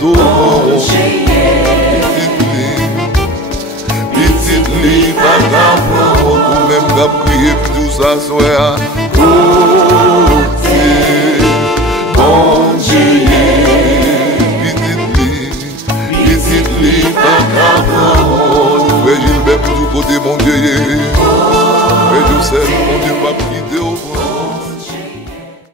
tout Petit li pas d'apprendre ou même qu'à prier tout ça soit côté bon Dieu Petit li pas d'apprendre Frère Gilbert tout côté mon Dieu Frère Joseph mon Dieu pas prier